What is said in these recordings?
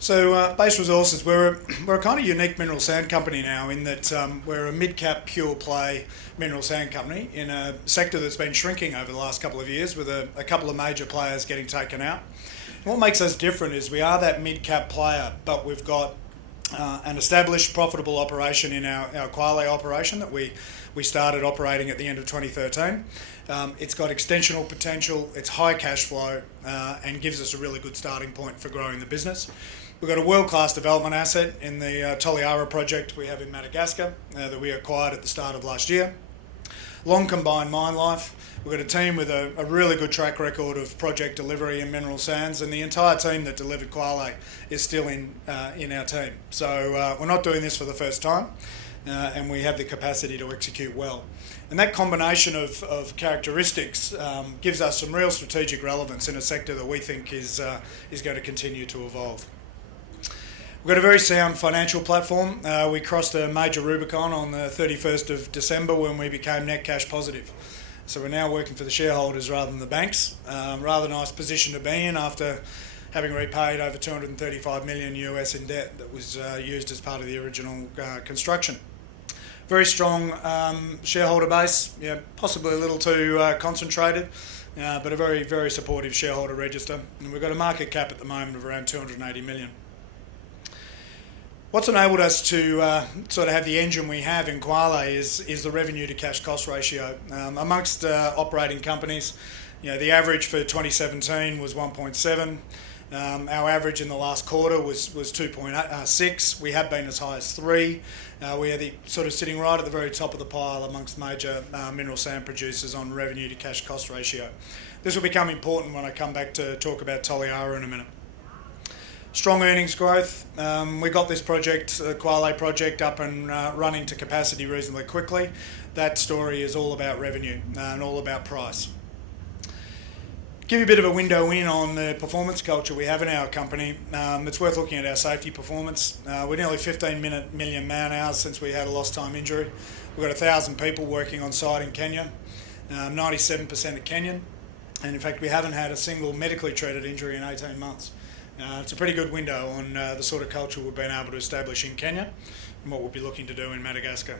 So Base Resources, we're a kind of unique mineral sand company now in that we're a mid-cap pure play mineral sand company in a sector that's been shrinking over the last couple of years with a couple of major players getting taken out. And what makes us different is we are that mid-cap player, but we've got an established profitable operation in our Kwale operation that we started operating at the end of 2013. It's got extensional potential, it's high cash flow, and gives us a really good starting point for growing the business. We've got a world-class development asset in the Toliara project we have in Madagascar that we acquired at the start of last year. Long combined mine life. We've got a team with a really good track record of project delivery in mineral sands, and the entire team that delivered Kwale is still in our team. So we're not doing this for the first time, and we have the capacity to execute well. And that combination of characteristics gives us some real strategic relevance in a sector that we think is going to continue to evolve. We've got a very sound financial platform. We crossed a major Rubicon on the 31st of December when we became net cash positive. So we're now working for the shareholders rather than the banks. Rather nice position to be in after having repaid over $235 million US in debt that was used as part of the original construction. Very strong shareholder base, possibly a little too concentrated, but a very, very supportive shareholder register. And we've got a market cap at the moment of around 280 million. What's enabled us to sort of have the engine we have in Kwale is the revenue to cash cost ratio. Amongst operating companies, the average for 2017 was 1.7. Our average in the last quarter was 2.6. We have been as high as 3. We are sort of sitting right at the very top of the pile amongst major mineral sand producers on revenue to cash cost ratio. This will become important when I come back to talk about Toliara in a minute. Strong earnings growth. We got this project, the Kwale project, up and running to capacity reasonably quickly. That story is all about revenue and all about price. Give you a bit of a window in on the performance culture we have in our company. It's worth looking at our safety performance. We're nearly 15 million man hours since we had a lost time injury. We've got 1,000 people working on site in Kenya, 97% are Kenyan, and in fact we haven't had a single medically treated injury in 18 months. It's a pretty good window on the sort of culture we've been able to establish in Kenya and what we'll be looking to do in Madagascar.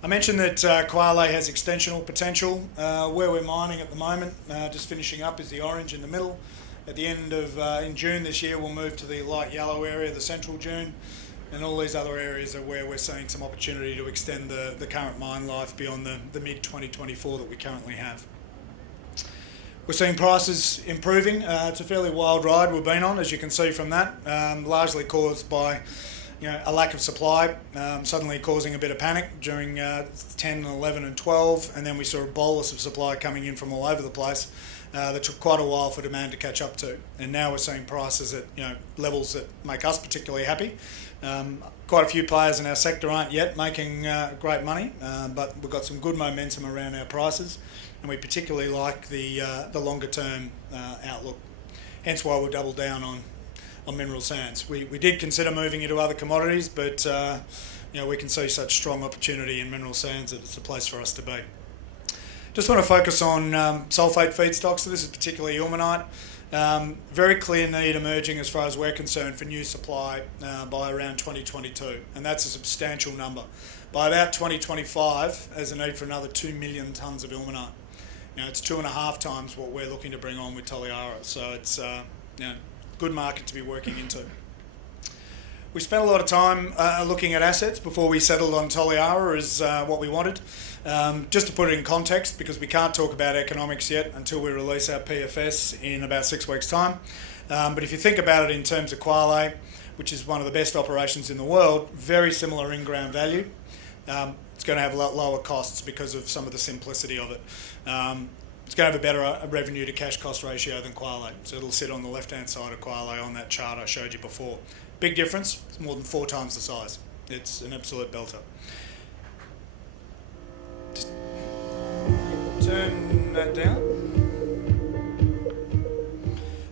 I mentioned that Kwale has extensional potential. Where we're mining at the moment, just finishing up, is the orange in the middle. At the end of in June this year, we'll move to the light yellow area, the central dune, and all these other areas are where we're seeing some opportunity to extend the current mine life beyond the mid-2024 that we currently have. We're seeing prices improving. It's a fairly wild ride we've been on, as you can see from that, largely caused by a lack of supply, suddenly causing a bit of panic during 10, 11 and 12, and then we saw a bolus of supply coming in from all over the place that took quite a while for demand to catch up to. And now we're seeing prices at levels that make us particularly happy. Quite a few players in our sector aren't yet making great money, but we've got some good momentum around our prices, and we particularly like the longer term outlook. Hence why we'll double down on mineral sands. We did consider moving into other commodities, but we can see such strong opportunity in mineral sands that it's a place for us to be. Just want to focus on sulphate feedstocks. So this is particularly ilmenite. Very clear need emerging as far as we're concerned for new supply by around 2022, and that's a substantial number. By about 2025, there's a need for another 2 million tonnes of ilmenite. It's 2.5 times what we're looking to bring on with Toliara, so it's good market to be working into. We spent a lot of time looking at assets before we settled on Toliara as what we wanted. Just to put it in context, because we can't talk about economics yet until we release our PFS in about 6 weeks' time. But if you think about it in terms of Kwale, which is one of the best operations in the world, very similar in-ground value. It's going to have a lot lower costs because of some of the simplicity of it. It's going to have a better revenue to cash cost ratio than Kwale. So it'll sit on the left-hand side of Kwale on that chart I showed you before. Big difference, it's more than 4 times the size. It's an absolute belter. Just turn that down.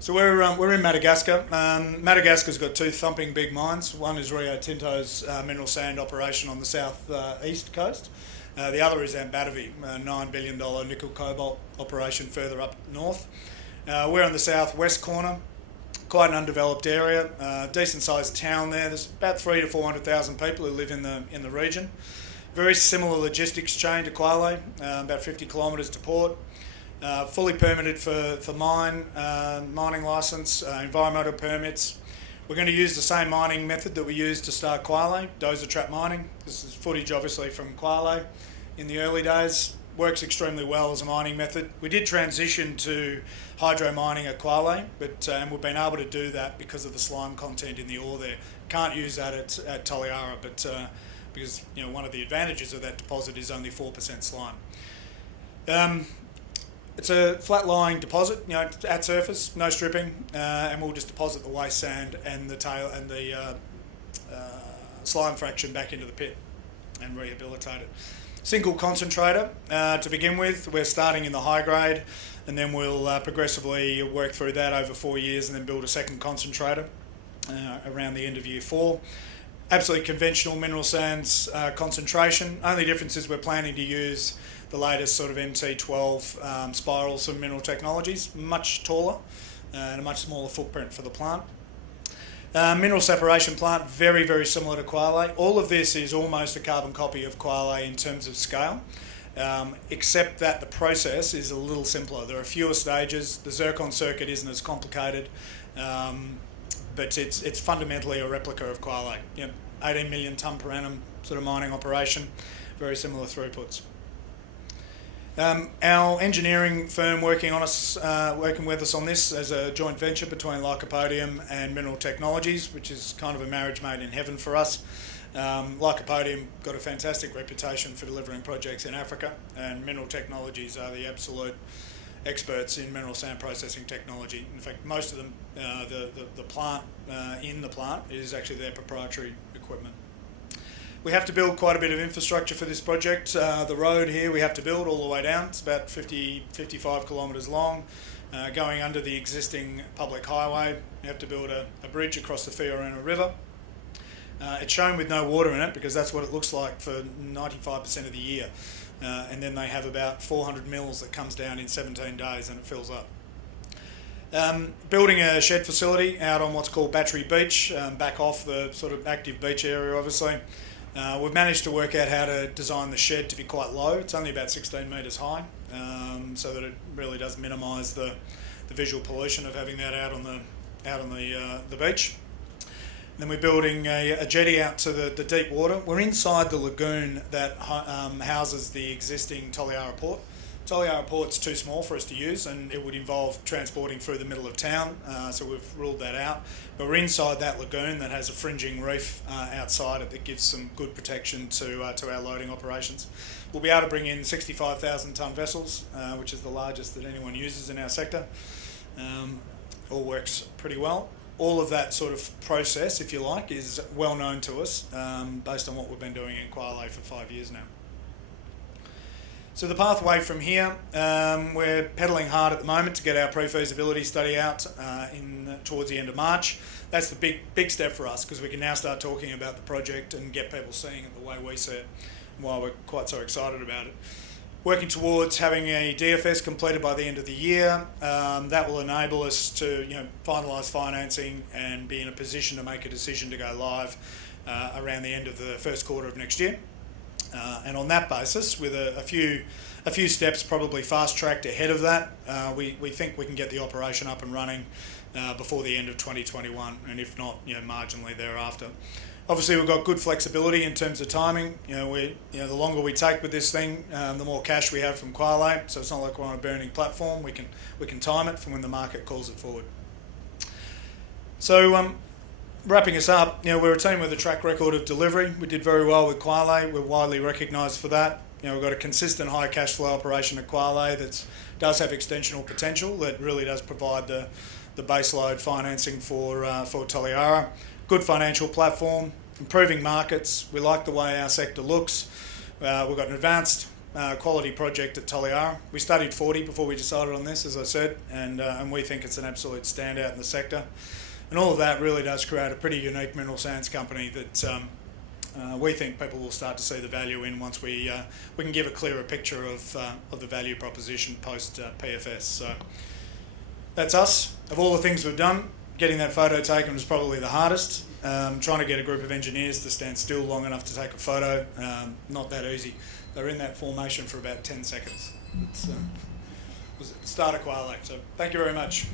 So we're in Madagascar. Madagascar's got 2 thumping big mines. One is Rio Tinto's mineral sand operation on the south east coast. The other is Ambatavi, a $9 billion nickel cobalt operation further up north. We're on the southwest corner. quite an undeveloped area, decent sized town there. There's about 300,000 to 400,000 people who live in the region. Very similar logistics chain to Kwale, about 50 kilometres to port. Fully permitted for mining licence, environmental permits. We're going to use the same mining method that we used to start Kwale, dozer trap mining. This is footage obviously from Kwale in the early days. Works extremely well as a mining method. We did transition to hydro mining at Kwale, but and we've been able to do that because of the slime content in the ore there. Can't use that at Toliara, but because one of the advantages of that deposit is only 4% slime. It's a flat-lying deposit, at surface, no stripping, and we'll just deposit the waste sand and the tail and the slime fraction back into the pit and rehabilitate it. Single concentrator to begin with. We're starting in the high grade, and then we'll progressively work through that over 4 years, and then build a second concentrator around the end of year 4. Absolutely conventional mineral sands concentration. Only difference is we're planning to use the latest sort of MT12 spirals from Mineral Technologies, much taller and a much smaller footprint for the plant. Mineral separation plant, very, very similar to Kwale. All of this is almost a carbon copy of Kwale in terms of scale, except that the process is a little simpler. There are fewer stages. The zircon circuit isn't as complicated, but it's fundamentally a replica of Kwale. 18 million tonne per annum sort of mining operation, very similar throughputs. Our engineering firm working with us on this as a joint venture between Lycopodium and Mineral Technologies, which is kind of a marriage made in heaven for us. Lycopodium got a fantastic reputation for delivering projects in Africa, and Mineral Technologies are the absolute experts in mineral sand processing technology. In fact, most of them, the plant in the plant is actually their proprietary equipment. We have to build quite a bit of infrastructure for this project. The road here we have to build all the way down. It's about 55 kilometres long, going under the existing public highway. We have to build a bridge across the Fiorina River. It's shown with no water in it because that's what it looks like for 95% of the year. And then they have about 400 mils that comes down in 17 days and it fills up. Building a shed facility out on what's called Battery Beach, back off the sort of active beach area obviously. We've managed to work out how to design the shed to be quite low. It's only about 16 metres high, so that it really does minimise the visual pollution of having that out on the beach. And then we're building a jetty out to the deep water. We're inside the lagoon that houses the existing Toliara port. Toliara port's too small for us to use, and it would involve transporting through the middle of town, so we've ruled that out. But we're inside that lagoon that has a fringing reef outside it that gives some good protection to our loading operations. We'll be able to bring in 65,000 tonne vessels, which is the largest that anyone uses in our sector. All works pretty well. All of that sort of process, if you like, is well known to us based on what we've been doing in Kwale for 5 years now. So the pathway from here, we're pedalling hard at the moment to get our pre-feasibility study out towards the end of March. That's the big step for us because we can now start talking about the project and get people seeing it the way we see it, and why we're quite so excited about it. Working towards having a DFS completed by the end of the year. That will enable us to finalise financing and be in a position to make a decision to go live around the end of the first quarter of next year. And on that basis, with a few steps probably fast-tracked ahead of that, we think we can get the operation up and running before the end of 2021, and if not, marginally thereafter. Obviously, we've got good flexibility in terms of timing. The longer we take with this thing, the more cash we have from Kwale. So it's not like we're on a burning platform. We can time it from when the market calls it forward. So. Wrapping us up, we're a team with a track record of delivery. We did very well with Kwale. We're widely recognised for that. We've got a consistent high cash flow operation at Kwale that does have extensional potential, that really does provide the baseload financing for Toliara. Good financial platform, improving markets. We like the way our sector looks. We've got an advanced quality project at Toliara. We studied 40 before we decided on this, as I said, and we think it's an absolute standout in the sector. And all of that really does create a pretty unique mineral sands company that we think people will start to see the value in once we can give a clearer picture of the value proposition post PFS. So that's us. Of all the things we've done, getting that photo taken was probably the hardest. Trying to get a group of engineers to stand still long enough to take a photo, not that easy. They're in that formation for about 10 seconds. It was the start of Kwale, so thank you very much.